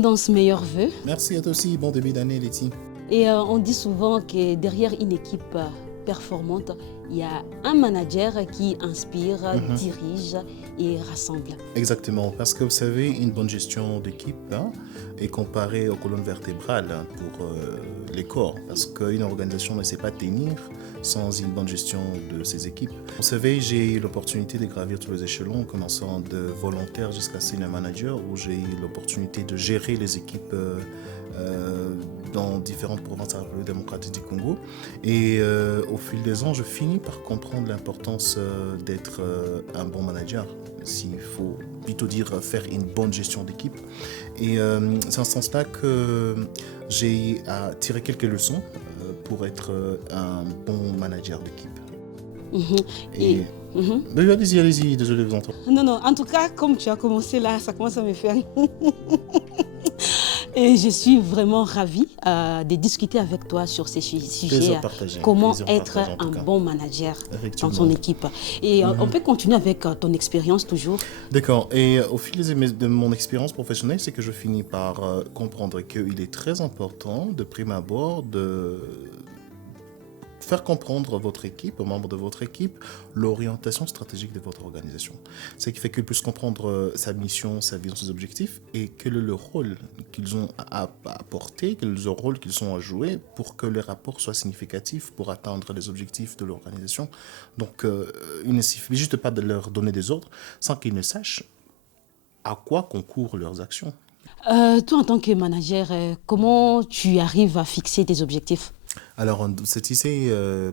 Abondance, meilleurs vœux. Merci à toi aussi. Bon début d'année, Letty. Et on dit souvent que derrière une équipe performante, il y a un manager qui inspire, dirige et rassemble. Exactement, parce que vous savez, une bonne gestion d'équipe est comparée aux colonnes vertébrales pour les corps, parce qu'une organisation ne sait pas tenir sans une bonne gestion de ses équipes. Vous savez, j'ai eu l'opportunité de gravir tous les échelons, en commençant de volontaire jusqu'à senior manager, où j'ai eu l'opportunité de gérer les équipes dans différentes provinces de la République démocratique du Congo. Et au fil des ans, je finis par comprendre l'importance d'être un bon manager. S'il faut plutôt dire faire une bonne gestion d'équipe. Et c'est en ce sens-là que j'ai tiré quelques leçons pour être un bon manager d'équipe. Allez-y, désolé de vous entendre. Non, en tout cas, comme tu as commencé là, ça commence à me faire... Et je suis vraiment ravie de discuter avec toi sur ces sujets. Comment être un bon manager dans ton équipe. Et on peut continuer avec ton expérience toujours. D'accord. Et au fil de mon expérience professionnelle, c'est que je finis par comprendre qu'il est très important, de prime abord, de faire comprendre à votre équipe, aux membres de votre équipe, l'orientation stratégique de votre organisation. Ce qui fait qu'ils puissent comprendre sa mission, sa vision, ses objectifs et quel est le rôle qu'ils ont à apporter, quel est le rôle qu'ils ont à jouer pour que les rapports soient significatifs pour atteindre les objectifs de l'organisation. Donc, il ne suffit juste pas de leur donner des ordres sans qu'ils ne sachent à quoi concourent leurs actions. Toi, en tant que manager, comment tu arrives à fixer tes objectifs ? Alors, c'est ici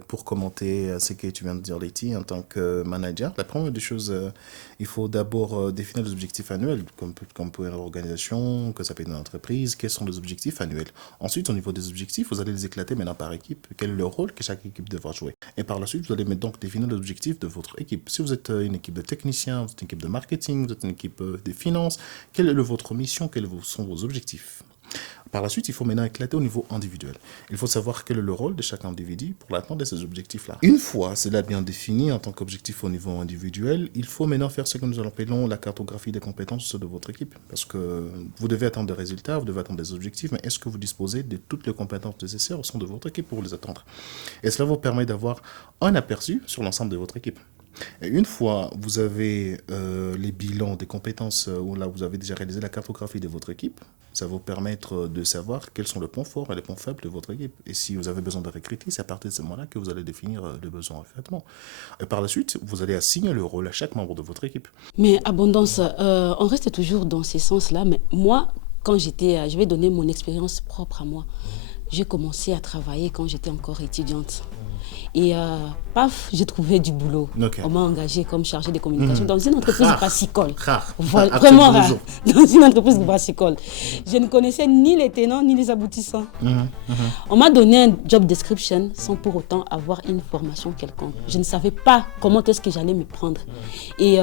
pour commenter ce que tu viens de dire, Letty, en tant que manager. La première des choses, il faut d'abord définir les objectifs annuels, comme pour une organisation, que ça peut être une entreprise, quels sont les objectifs annuels. Ensuite, au niveau des objectifs, vous allez les éclater maintenant par équipe, quel est le rôle que chaque équipe devra jouer. Et par la suite, vous allez donc définir les objectifs de votre équipe. Si vous êtes une équipe de techniciens, vous êtes une équipe de marketing, vous êtes une équipe de finances, quelle est votre mission, quels sont vos objectifs ? Par la suite, il faut maintenant éclater au niveau individuel. Il faut savoir quel est le rôle de chaque individu pour l'atteinte de ces objectifs-là. Une fois cela bien défini en tant qu'objectif au niveau individuel, il faut maintenant faire ce que nous appelons la cartographie des compétences de votre équipe. Parce que vous devez attendre des résultats, vous devez attendre des objectifs, mais est-ce que vous disposez de toutes les compétences nécessaires au sein de votre équipe pour les atteindre ? Et cela vous permet d'avoir un aperçu sur l'ensemble de votre équipe. Et une fois vous avez les bilans des compétences où là vous avez déjà réalisé la cartographie de votre équipe, ça va vous permettre de savoir quels sont les points forts et les points faibles de votre équipe. Et si vous avez besoin de recruter, c'est à partir de ce moment-là que vous allez définir le besoin parfaitement. Et par la suite, vous allez assigner le rôle à chaque membre de votre équipe. Mais Abondance, on reste toujours dans ces sens-là. Mais moi, quand je vais donner mon expérience propre à moi. J'ai commencé à travailler quand j'étais encore étudiante. Et paf, j'ai trouvé du boulot. Okay. On m'a engagée comme chargée de communication dans une entreprise brassicole. Voilà, vraiment rare. Dans une entreprise brassicole. Je ne connaissais ni les tenants ni les aboutissants. On m'a donné un job description sans pour autant avoir une formation quelconque. Je ne savais pas comment est-ce que j'allais me prendre. Et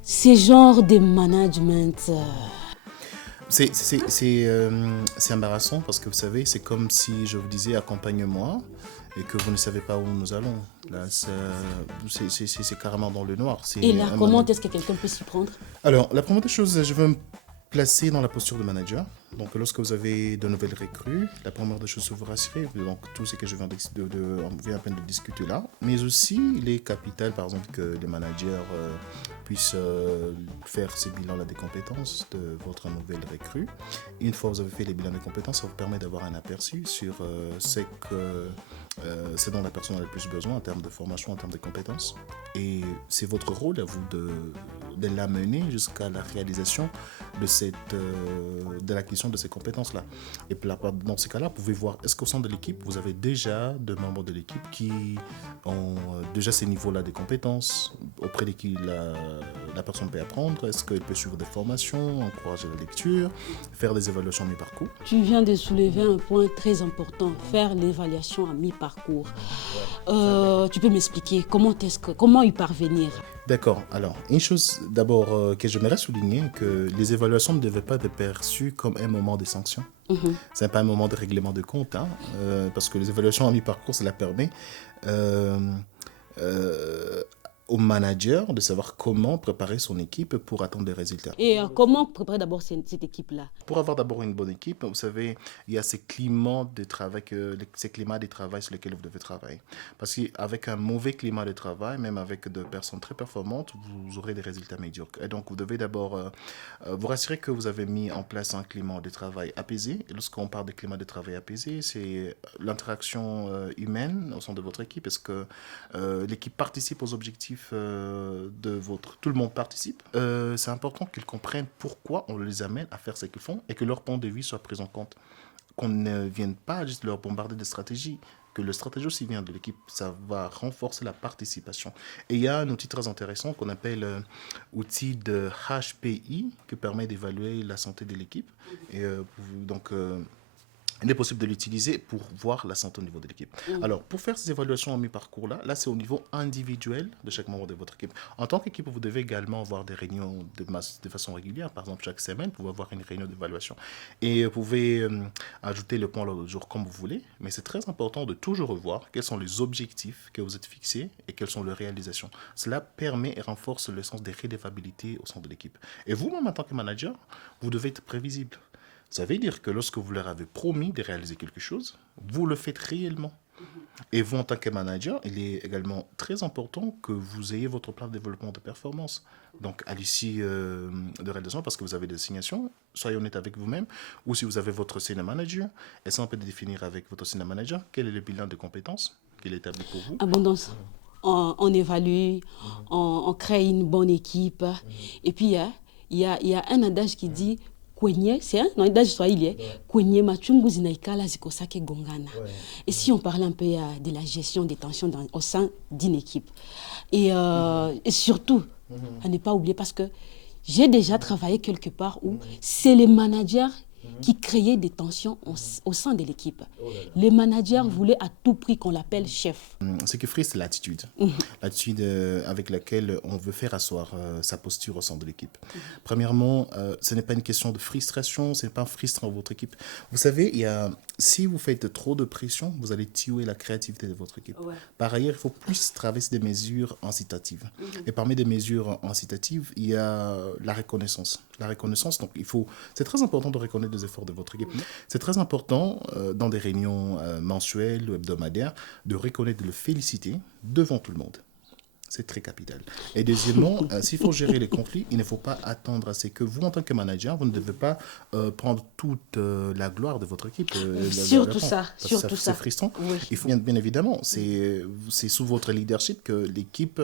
ces genres de management... C'est embarrassant parce que vous savez, c'est comme si je vous disais accompagne-moi et que vous ne savez pas où nous allons. Là, c'est carrément dans le noir. Et là, comment est-ce que quelqu'un peut s'y prendre ? Alors, la première des choses, je veux me placer dans la posture de manager. Donc, lorsque vous avez de nouvelles recrues, la première des choses, c'est vous rassurer. Donc, tout ce que je viens à peine de discuter là. Mais aussi, il est capital, par exemple, que les managers puissent faire ces bilans-là des compétences de votre nouvelle recrue. Une fois que vous avez fait les bilans des compétences, ça vous permet d'avoir un aperçu sur ce dont la personne a le plus besoin en termes de formation, en termes de compétences. Et c'est votre rôle à vous de l'amener jusqu'à la réalisation de l'acquisition de ces compétences-là. Et dans ces cas-là, vous pouvez voir, est-ce qu'au sein de l'équipe, vous avez déjà des membres de l'équipe qui ont déjà ces niveaux-là de compétences auprès de qui la personne peut apprendre? Est-ce qu'elle peut suivre des formations, encourager la lecture, faire des évaluations à mi-parcours? Tu viens de soulever un point très important, faire l'évaluation à mi-parcours. Tu peux m'expliquer comment y parvenir? D'accord. Alors, une chose d'abord que j'aimerais souligner, que les évaluations ne devaient pas être perçues comme un moment de sanction. Ce n'est pas un moment de règlement de compte, parce que les évaluations à mi-parcours, cela permet au manager de savoir comment préparer son équipe pour atteindre des résultats. Et comment préparer d'abord cette équipe-là? Pour avoir d'abord une bonne équipe, vous savez, il y a ces climats de travail, ces climats de travail sur lesquels vous devez travailler. Parce qu'avec un mauvais climat de travail, même avec des personnes très performantes, vous aurez des résultats médiocres. Et donc, vous devez d'abord vous rassurer que vous avez mis en place un climat de travail apaisé. Et lorsqu'on parle de climat de travail apaisé, c'est l'interaction humaine au sein de votre équipe. Est-ce que l'équipe participe aux objectifs de votre... Tout le monde participe. C'est important qu'ils comprennent pourquoi on les amène à faire ce qu'ils font et que leur point de vue soit pris en compte. Qu'on ne vienne pas juste leur bombarder de stratégies, que le stratégie aussi vient de l'équipe, ça va renforcer la participation. Et il y a un outil très intéressant qu'on appelle outil de HPI qui permet d'évaluer la santé de l'équipe. Et donc, il est possible de l'utiliser pour voir la santé au niveau de l'équipe. Alors, pour faire ces évaluations en mi-parcours-là, là, c'est au niveau individuel de chaque membre de votre équipe. En tant qu'équipe, vous devez également avoir des réunions de façon régulière. Par exemple, chaque semaine, vous pouvez avoir une réunion d'évaluation. Et vous pouvez ajouter le point à l'ordre du jour comme vous voulez. Mais c'est très important de toujours revoir quels sont les objectifs que vous êtes fixés et quelles sont leurs réalisations. Cela permet et renforce le sens des redevabilités au sein de l'équipe. Et vous-même, en tant que manager, vous devez être prévisible. Ça veut dire que lorsque vous leur avez promis de réaliser quelque chose, vous le faites réellement. Et vous, en tant que manager, il est également très important que vous ayez votre plan de développement de performance. Donc, à l'issue de réalisation, parce que vous avez des assignations, soyez honnête avec vous-même, ou si vous avez votre senior manager, essayez un peu de définir avec votre senior manager quel est le bilan de compétences qu'il établit pour vous. Abondance. On évalue, on crée une bonne équipe. Et puis, il y a un adage qui dit c'est un adage swahili. Et si on parlait un peu de la gestion des tensions au sein d'une équipe. Et surtout, à ne pas oublier, parce que j'ai déjà travaillé quelque part où c'est les managers qui créaient des tensions au sein de l'équipe. Les managers voulaient à tout prix qu'on l'appelle chef. Ce qui frustre, c'est l'attitude. L'attitude avec laquelle on veut faire asseoir sa posture au sein de l'équipe. Premièrement, ce n'est pas une question de frustration, ce n'est pas frustrant votre équipe. Vous savez, si vous faites trop de pression, vous allez tuer la créativité de votre équipe. Par ailleurs, il faut plus travailler des mesures incitatives. Et parmi des mesures incitatives, il y a la reconnaissance. La reconnaissance, donc c'est très important de reconnaître les efforts de votre équipe. C'est très important dans des réunions mensuelles ou hebdomadaires de reconnaître, de le féliciter devant tout le monde. C'est très capital. Et deuxièmement, s'il faut gérer les conflits, il ne faut pas attendre à ce que vous, en tant que manager, vous ne devez pas prendre toute la gloire de votre équipe. Surtout ça. C'est frustrant. Oui. Il faut bien évidemment, c'est sous votre leadership que l'équipe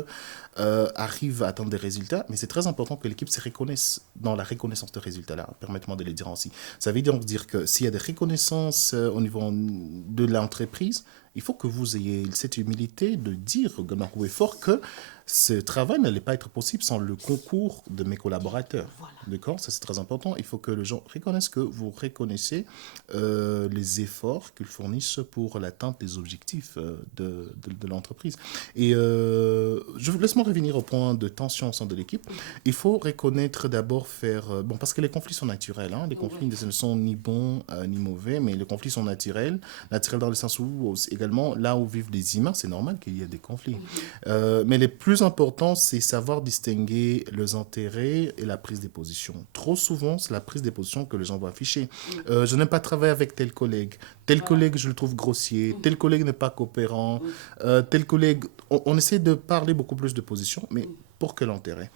arrive à atteindre des résultats, mais c'est très important que l'équipe se reconnaisse dans la reconnaissance de résultats-là. Permettez-moi de le dire ainsi. Ça veut donc dire que s'il y a des reconnaissances au niveau de l'entreprise, il faut que vous ayez cette humilité de dire d'un coup fort que ce travail n'allait pas être possible sans le concours de mes collaborateurs. Voilà. D'accord ? Ça, c'est très important. Il faut que les gens reconnaissent que vous reconnaissez les efforts qu'ils fournissent pour l'atteinte des objectifs de l'entreprise. Et laisse-moi revenir au point de tension au sein de l'équipe. Il faut reconnaître d'abord parce que les conflits sont naturels. Les conflits ne sont ni bons ni mauvais, mais les conflits sont naturels. Naturels dans le sens où, également, là où vivent les humains, c'est normal qu'il y ait des conflits. Mais les plus importants, c'est savoir distinguer les intérêts et la prise des positions. Trop souvent, c'est la prise des positions que les gens vont afficher. Je n'aime pas travailler avec tel collègue. Tel collègue, je le trouve grossier. Tel collègue n'est pas coopérant. Tel collègue... On essaie de parler beaucoup plus de positions, mais pour quel intérêt ?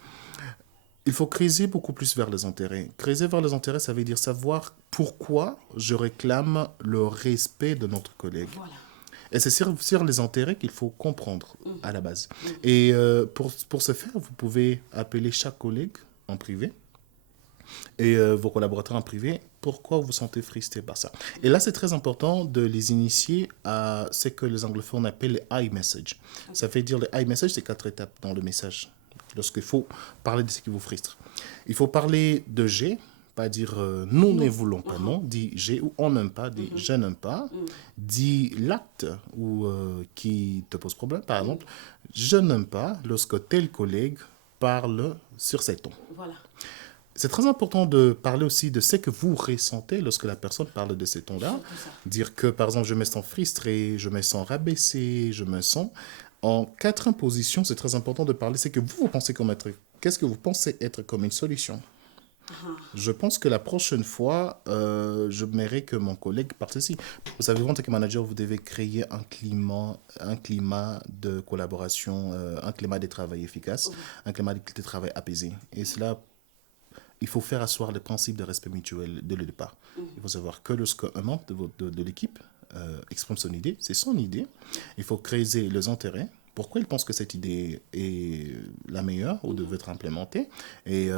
Il faut creuser beaucoup plus vers les intérêts. Creuser vers les intérêts, ça veut dire savoir pourquoi je réclame le respect de notre collègue. Voilà. Et c'est sur les intérêts qu'il faut comprendre à la base. Et pour ce faire, vous pouvez appeler chaque collègue en privé et vos collaborateurs en privé, pourquoi vous vous sentez frustré par ça. Et là, c'est très important de les initier à ce que les anglophones appellent les I-message. Ça veut dire, les I-message, c'est 4 étapes dans le message, lorsqu'il faut parler de ce qui vous frustre. Il faut parler de G, pas dire nous ne voulons pas, non. Dit j'ai ou on n'aime pas, dit je n'aime pas. Dit l'acte qui te pose problème, par exemple, je n'aime pas lorsque tel collègue parle sur ces tons. Voilà. C'est très important de parler aussi de ce que vous ressentez lorsque la personne parle de ces tons-là. Dire que, par exemple, je me sens frustré, je me sens rabaissé, je me sens... En quatrième position, c'est très important de parler, c'est que vous pensez comme être... Qu'est-ce que vous pensez être comme une solution? Je pense que la prochaine fois, je mairie que mon collègue parte ici. Vous savez, en tant que manager, vous devez créer un climat de collaboration, un climat de travail efficace, un climat de travail apaisé. Et cela, il faut faire asseoir le principe de respect mutuel dès le départ. Il faut savoir que lorsqu'un membre de l'équipe exprime son idée, c'est son idée. Il faut créer les intérêts. Pourquoi il pense que cette idée est la meilleure ou devait être implémentée et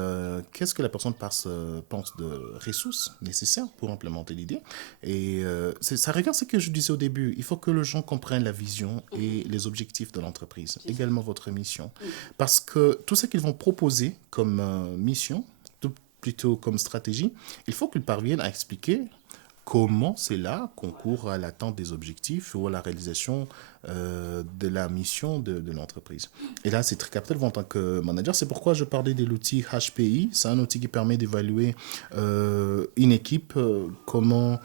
qu'est-ce que la personne pense de ressources nécessaires pour implémenter l'idée. Et ça regarde ce que je disais au début. Il faut que les gens comprennent la vision et les objectifs de l'entreprise, également votre mission. Parce que tout ce qu'ils vont proposer comme mission, plutôt comme stratégie, il faut qu'ils parviennent à expliquer comment cela concourt à l'atteinte des objectifs ou à la réalisation de la mission de l'entreprise. Et là, c'est très capital en tant que manager. C'est pourquoi je parlais de l'outil HPI. C'est un outil qui permet d'évaluer une équipe, comment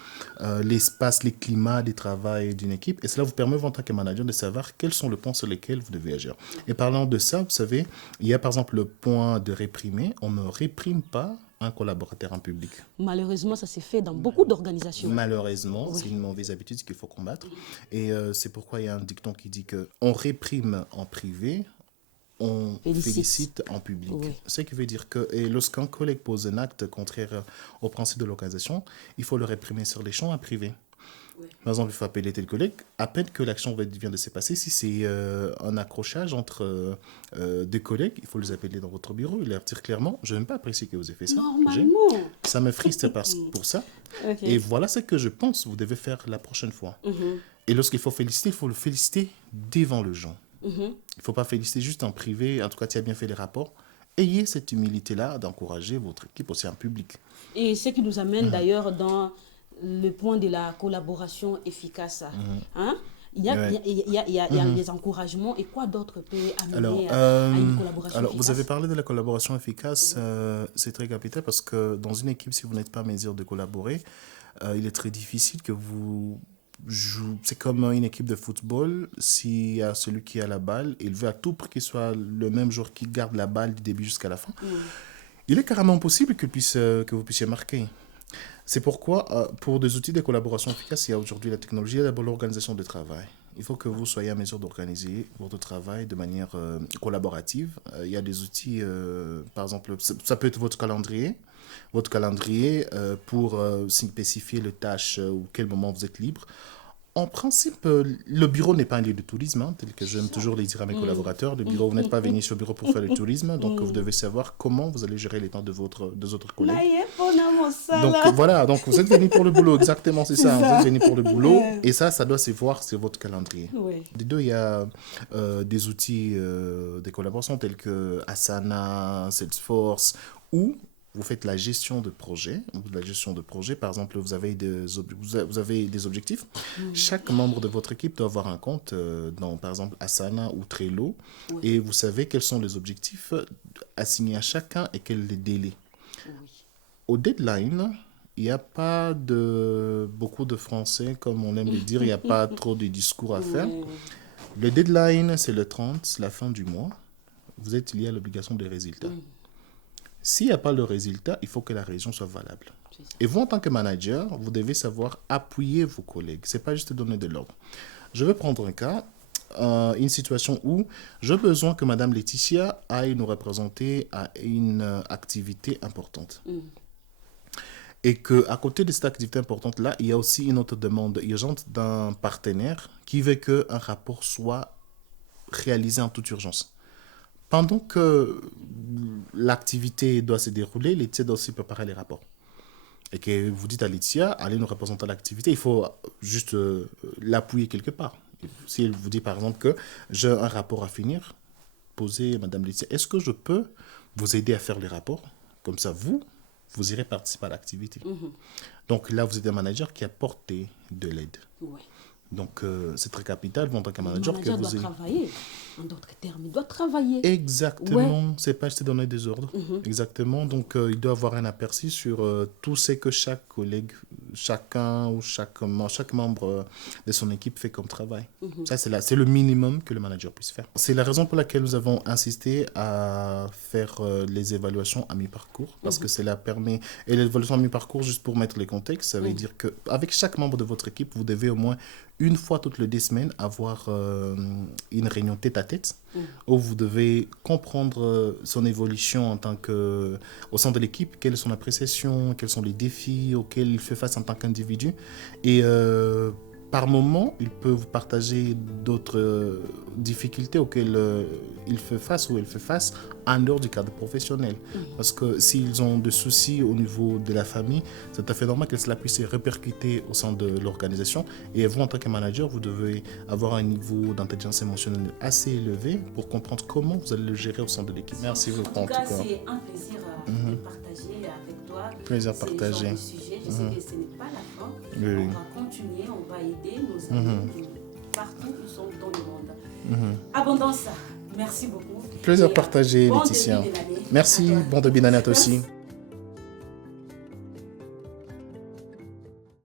l'espace, les climats de travail d'une équipe. Et cela vous permet en tant que manager de savoir quels sont les points sur lesquels vous devez agir. Et parlant de ça, vous savez, il y a par exemple le point de réprimer. On ne réprime pas un collaborateur en public. Malheureusement, ça s'est fait dans beaucoup d'organisations. Malheureusement, c'est une mauvaise habitude qu'il faut combattre. Et c'est pourquoi il y a un dicton qui dit qu'on réprime en privé, on félicite en public. Oui. Ce qui veut dire que lorsqu'un collègue pose un acte contraire au principe de l'organisation, il faut le réprimer sur les champs en privé. Oui. Par exemple, il faut appeler tel collègue. À peine que l'action vient de se passer, si c'est un accrochage entre deux collègues, il faut les appeler dans votre bureau et leur dire clairement, je n'aime pas apprécier que vous ayez fait ça. Normalement. Ça me frustre pour ça. Okay. Et voilà ce que je pense que vous devez faire la prochaine fois. Et lorsqu'il faut féliciter, il faut le féliciter devant le gens. Il ne faut pas féliciter juste en privé. En tout cas, tu as bien fait les rapports. Ayez cette humilité-là d'encourager votre équipe aussi en public. Et ce qui nous amène d'ailleurs dans le point de la collaboration efficace. Hein? Il y a les encouragements et quoi d'autre peut amener à une collaboration efficace? Vous avez parlé de la collaboration efficace, c'est très capital parce que dans une équipe, si vous n'êtes pas en mesure de collaborer, il est très difficile que vous jouez. C'est comme une équipe de football, s'il y a celui qui a la balle, il veut à tout prix qu'il soit le même joueur qui garde la balle du début jusqu'à la fin. Il est carrément possible que vous puissiez marquer. C'est pourquoi, pour des outils de collaboration efficace, il y a aujourd'hui la technologie et d'abord l'organisation du travail. Il faut que vous soyez à mesure d'organiser votre travail de manière collaborative. Il y a des outils, par exemple, ça peut être votre calendrier pour spécifier les tâches ou quel moment vous êtes libre. En principe, le bureau n'est pas un lieu de tourisme, hein, tel que j'aime toujours le dire à mes collaborateurs. Le bureau, vous n'êtes pas venu sur le bureau pour faire le tourisme, donc vous devez savoir comment vous allez gérer les temps de votre autres collègues. Donc voilà, donc vous êtes venu pour le boulot, exactement, c'est ça. Vous êtes venu pour le boulot, et ça doit se voir sur votre calendrier. Oui. Des deux, il y a des outils de collaboration tels que Asana, Salesforce, ou vous faites la gestion de projet. Par exemple, vous avez des objectifs. Chaque membre de votre équipe doit avoir un compte dans, par exemple, Asana ou Trello. Oui. Et vous savez quels sont les objectifs assignés à chacun et quels les délais. Oui. Au deadline, il n'y a pas beaucoup de français, comme on aime le dire. Il n'y a pas trop de discours à faire. Le deadline, c'est le 30, la fin du mois. Vous êtes lié à l'obligation des résultats. S'il n'y a pas le résultat, il faut que la révision soit valable. Et vous, en tant que manager, vous devez savoir appuyer vos collègues. Ce n'est pas juste donner de l'ordre. Je vais prendre un cas, une situation où j'ai besoin que Madame Laetitia aille nous représenter à une activité importante. Et qu'à côté de cette activité importante-là, il y a aussi une autre demande urgente d'un partenaire qui veut qu'un rapport soit réalisé en toute urgence. Pendant que l'activité doit se dérouler, Laetitia doit aussi préparer les rapports. Et que vous dites à Laetitia, allez nous représenter l'activité, il faut juste l'appuyer quelque part. Si elle vous dit par exemple que j'ai un rapport à finir, posez Madame Laetitia, est-ce que je peux vous aider à faire les rapports? Comme ça, vous irez participer à l'activité. Donc là, vous êtes un manager qui apporte de l'aide. Oui. Donc, c'est très capital en tant que manager que vous... Le manager doit travailler, en d'autres termes, il doit travailler. Exactement, ouais. C'est pas juste donner des ordres. Exactement, donc il doit avoir un aperçu sur tout ce que chaque collègue chacun ou chaque membre de son équipe fait comme travail. Ça, c'est le minimum que le manager puisse faire. C'est la raison pour laquelle nous avons insisté à faire les évaluations à mi-parcours, parce que cela permet... Et l'évaluation à mi-parcours, juste pour mettre les contextes, ça veut dire qu'avec chaque membre de votre équipe, vous devez au moins une fois toutes les 2 semaines avoir une réunion tête-à-tête où vous devez comprendre son évolution au sein de l'équipe, quelle est son appréciation, quels sont les défis auxquels il fait face en tant qu'individu. Et par moment, il peut vous partager d'autres difficultés auxquelles il fait face ou elle fait face en dehors du cadre professionnel. Parce que s'ils ont des soucis au niveau de la famille, c'est tout à fait normal que cela puisse se répercuter au sein de l'organisation. Et vous, en tant que manager, vous devez avoir un niveau d'intelligence émotionnelle assez élevé pour comprendre comment vous allez le gérer au sein de l'équipe. Merci beaucoup. En tout cas, c'est un plaisir de partager avec toi. Plaisir partagé. Je sais que ce n'est pas la fin. Oui. On va continuer, on va aider nos amis partout où ils sont dans le monde. Abondance, merci beaucoup. Plaisir partagé, Laetitia. Merci, bon début d'année à toi aussi.